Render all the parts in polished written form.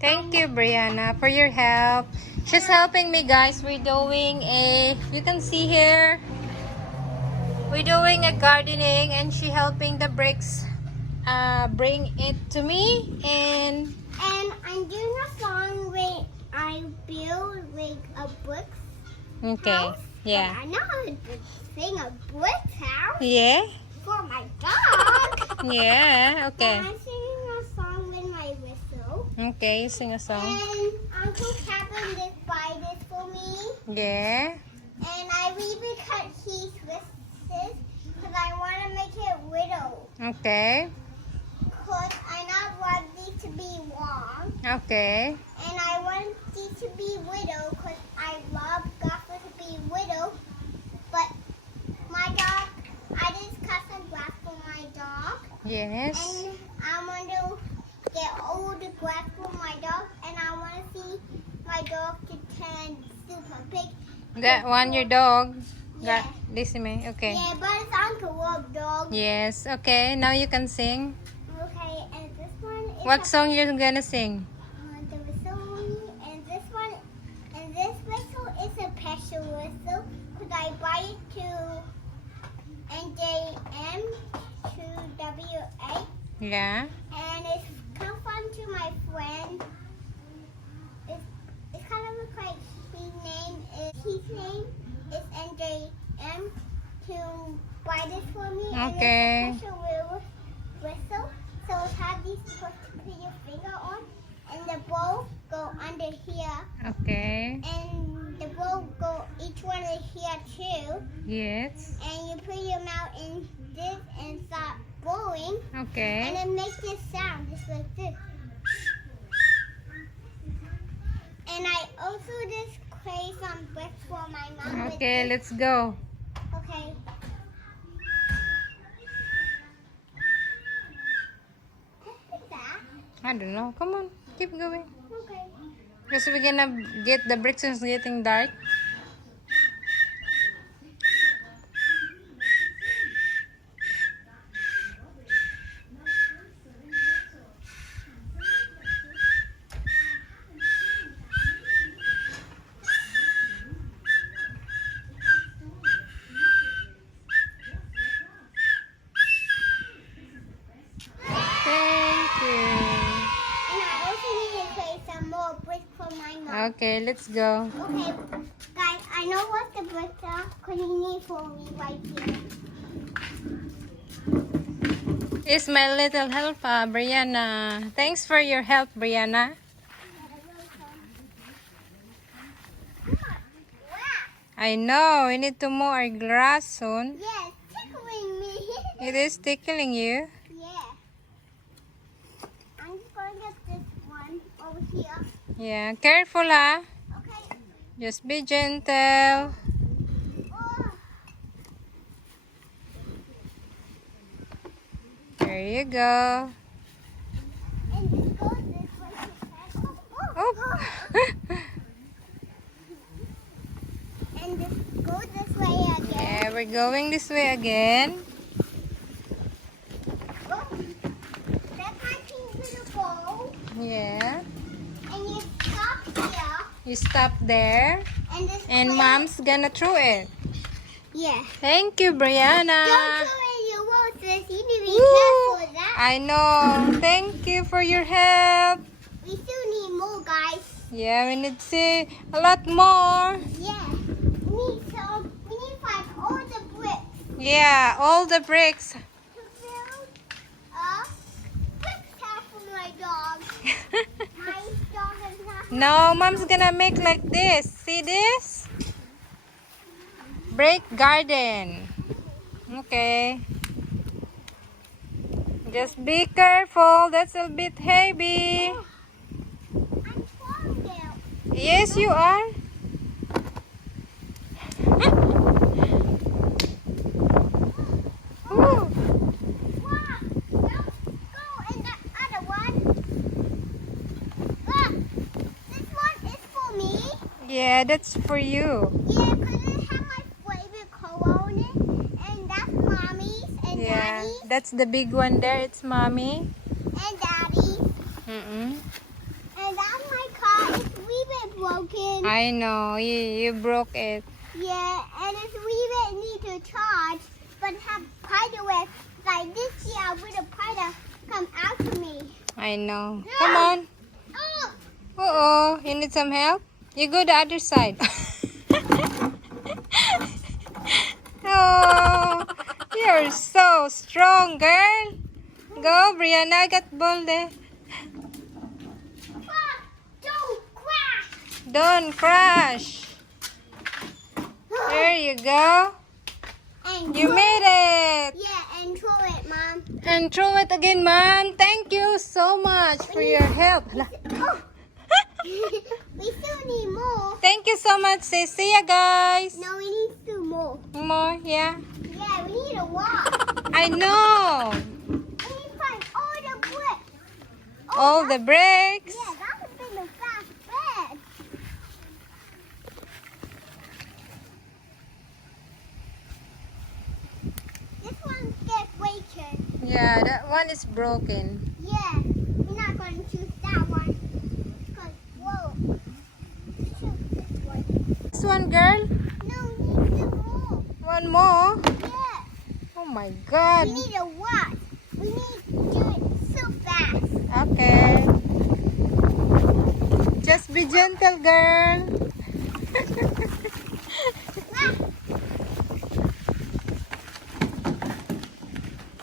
Thank you, Brianna, for your help. She's helping me, guys. We're doing you can see here, we're doing a gardening and she helping the bricks bring it to me. And I'm doing a song where I build like a brick okay, house. yeah. But I know how to sing a brick house Yeah? for my dog. Yeah, okay. And I'm singing a song with my whistle. Okay, you sing a song. And Uncle Kevin did buy this for me. Yeah. And I really cut his wrists because I want to make it widow. Okay. Because I not want these to be long. Okay. And I want these to be widow because I love Gopher to be widow. But my dog, I just cut some grass for my dog. Yes. And I want to get all the grass for my dog. And I want to see my dog to turn super big. That one, your dog. Yeah. Listen me. Okay. Yeah, but it's Uncle Rob dog. Yes. Okay. Now you can sing. Okay, and this one is What song you're gonna sing? the whistle, and this one, and this whistle is a special whistle because I buy it to NJM to WA, Yeah. and it's come from to my friend. It's kind of look like his name is NJM to buy this for me. Okay. And it's a special whistle. So it has these hooks to put your finger on, and the bow go under here, Okay. and the bow go each one in here too. Yes. And you put your mouth in this and start blowing, and Okay. it makes this sound just like this. And I also just create some bricks for my mom. with Okay, this. let's go. Okay. What is that? I don't know. Come on. Keep going. Okay. Because we're gonna get the bricks is getting dark. Thank you. And I also need to create some more bricks for my mom. Okay, let's go. Okay, guys, I know what the bricks are because you need for me right here. It's my little help, Brianna. Thanks for your help, Brianna. I know, we need to mow our grass soon. Yeah, it's tickling me. It is tickling you. Yeah. I'm just going to get this one over here. Yeah, careful, ha. Okay. Just be gentle. Oh, There you go. and this goes this way. Oh. And this goes this way again. Yeah, we're going this way again. Oh, that's my pink little bowl. Yeah. And you stop here. You stop there. And this And plate- mom's gonna throw it. Yeah. Thank you, Brianna. Don't throw it in your roses. You need to be Woo! careful with that. I know. Thank you for your help. We still need more, guys. Yeah, we need to see a lot more. Yeah. We need to find all the bricks Yeah, all the bricks. to build a brick house for my dog. My dog is not. No, mom's gonna make like this. See this? Brick garden. Okay. Just be careful. That's a bit heavy. I'm falling down. Yes, you are. Woo. Wow. Now go in the other one. Look. This one is for me. Yeah, that's for you. Yeah, because it has my favorite color on it. And that's mommy's and Yeah, daddy's that's the big one there. It's mommy. and daddy's. Mm-mm. And that's broken. I know, you broke it. Yeah, and if we even need to charge, but have spider web like this year with a spider come after me. I know. Come on. Oh, Uh-oh, you need some help? You go the other side. Oh, you're so strong, girl. Go, Brianna, get ball there. don't crash. Don't crash. There you go. And You throw made it. Yeah, and throw it, Mom. And throw it again, Mom. Thank you so much for your help. Oh. We still need more. Thank you so much. Say see ya, guys. No, we need still more. More, yeah. Yeah, we need a walk. I know. We need to find all the bricks. All the bricks. Yeah, that would be the fast bed. This one gets broken. Yeah, that one is broken. Yeah, we're not going to choose that one. Because, whoa. Choose this one. This one, girl. No, we need two more. One more. Yeah. Oh my God. We need a watch. We need to do it so fast. Okay. Just be gentle, girl. Ah,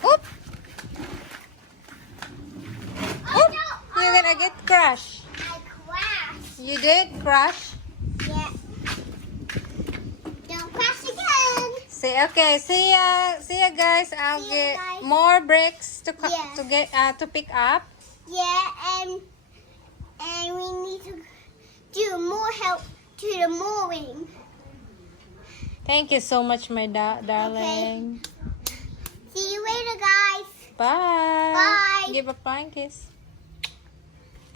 Oop. oh Oop. no! You're gonna get crushed. I crashed. You did crash. Yeah. Don't crash again. Say okay. See ya, guys. I'll See ya, get guys. more bricks to Yeah. to pick up. Yeah, and we need to do more help to the mooring. Thank you so much, my darling. See you later, guys. Bye. Bye. Give a flying kiss.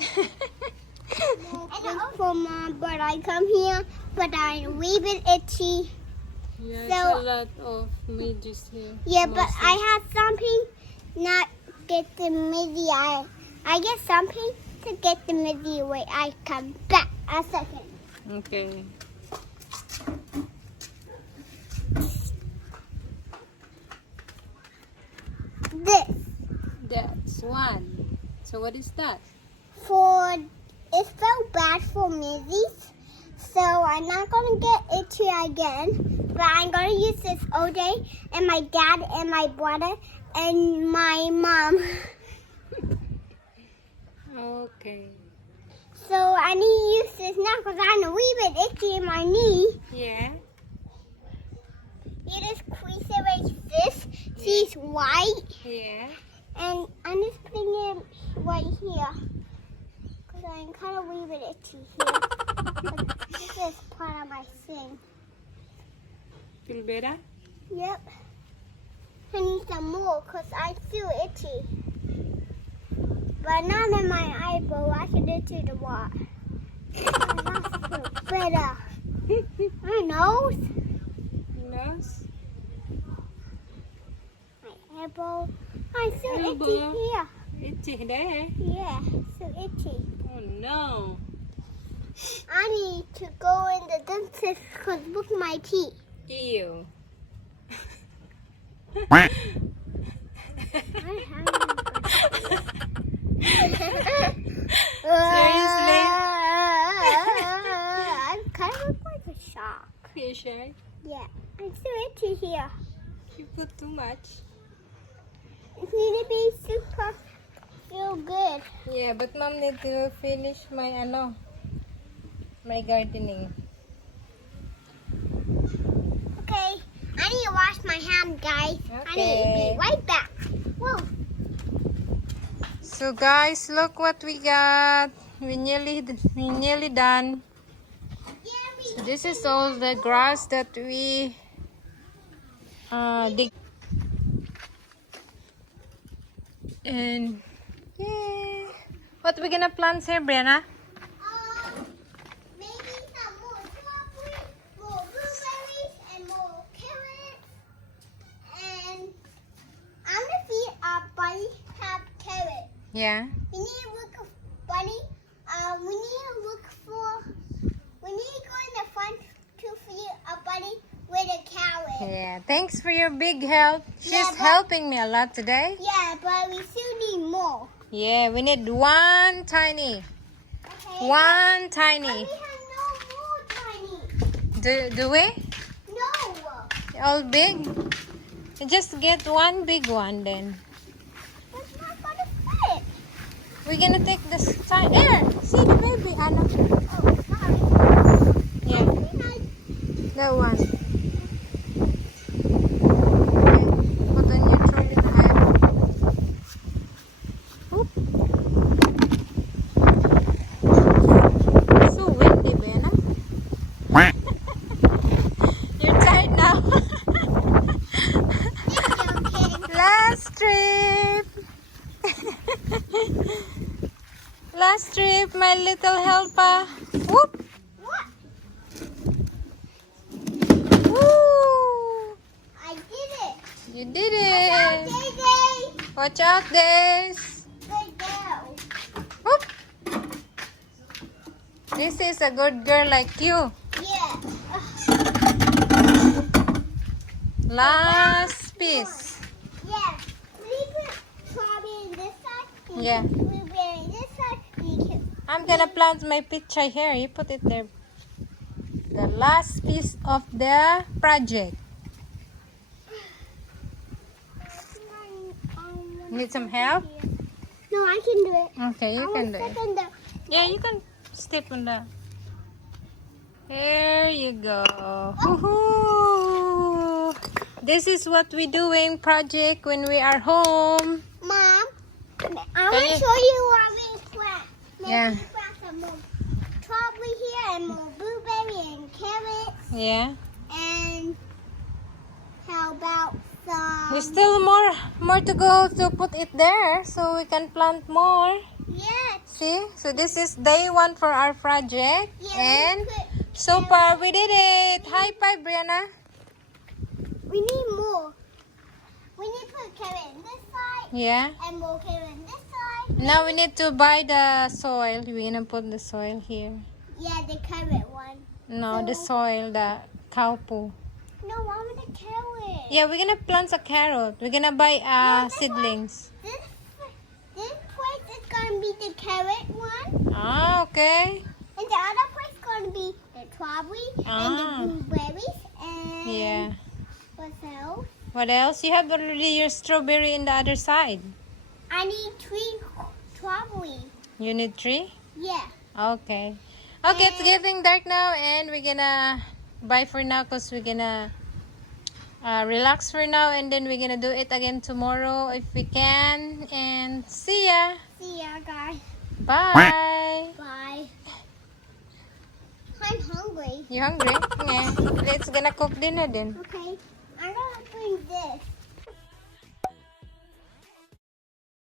I don't for Mom, but I come here, but I'm a wee bit itchy. Yeah, So- it's a lot of midges here. Yeah, but I have something not get the midi. I get something to get the midi when I come back. A second. Okay. This That's one. So what is that? for it felt bad for middies, so I'm not gonna get itchy again. But I'm gonna use this all day, and my dad and my brother and my mom. Okay. So I need to use this now because I'm a wee bit itchy in my knee. Yeah. You just squeeze it like this. See, it's white. Yeah. And I'm just putting it right here. Because I'm kind of wee bit itchy here. This is part of my thing. Feel better? Yep. I need some more because I'm still itchy. But not in my eyebrow. I can itchy the wall. That's feel better. My nose. Nose. My elbow. I'm still Elbow. itchy here. Itchy there. Yeah, so itchy. Oh no. I need to go in the dentist because look at my teeth. Ew. Seriously? I'm kind of like a shark. You sure? Yeah, I'm still itchy here. You put too much. It need to be super feel good. Yeah, but mom need to finish my my gardening. Okay, I need to wash my hand, guys. I need to Okay. be right back. Whoa. So guys, look what we got. We nearly done. So this is all the grass that we dig. And yeah, what we gonna plant here, Brianna? Maybe some more strawberries, more blueberries, and more carrots. And I'm gonna feed our bunny have carrots. Yeah. We need to look for bunny. We need to look for Yeah, thanks for your big help. She's Yeah, but- helping me a lot today. Yeah, but we still need more. Yeah, we need one tiny. Okay. One But tiny. we have no more tiny. Do we? No. All big? Just get one big one then. That's not gonna fit. We're gonna take this time. There! See the baby, Anna. Oh, sorry. Yeah, Pinay. that one. Okay, put on your trolley na Anna. Oop. So windy, Bena. You're tired now. Last trip. Last trip, my little helper. Whoop. What? Woo. I did it. You did Now, it. Day. Watch out, Days. Good girl. Whoop. This is a good girl like you. Yeah. Last piece. Yeah. We put Bobby in this side. Yeah. Blueberry in this side. We can. I'm gonna plant my picture here. You put it there. The last piece of the project. Need some help? No, I can do it. Okay, you can do it. Yeah, you can step on that. There you go. Woohoo! This is what we doing project when we are home. Mom, I want to you- show you what we plant. Maybe Yeah. plant some more strawberry here and more blueberry and carrots. Yeah. And how about some? We still more to go to put it there so we can plant more. Yes. See? So this is day 1 for our project. Yeah, And we put- so far we did it. High five, Brianna. we need more. We need to put carrot in this side Yeah. and more carrot in this side. Now we need to buy the soil. We're gonna put the soil here. Yeah, the carrot one. No, the soil, the cow poo. No, I want the carrot. Yeah, we're gonna plant a carrot. We're gonna buy No, this seedlings. This place is gonna be the carrot one, Ah, okay. and the other place is gonna be the strawberry and the Ah. blueberries and Yeah. what else? What else? You have already your strawberry in the other side. I need 3 strawberry. You need 3? Yeah. Okay. Okay, it's getting dark now and we're gonna bye for now because we're gonna relax for now and then we're gonna do it again tomorrow if we can. And see ya. See ya, guys. Bye. Bye. I'm hungry. You hungry? Yeah. Let's gonna cook dinner then. Okay. I'm gonna bring this.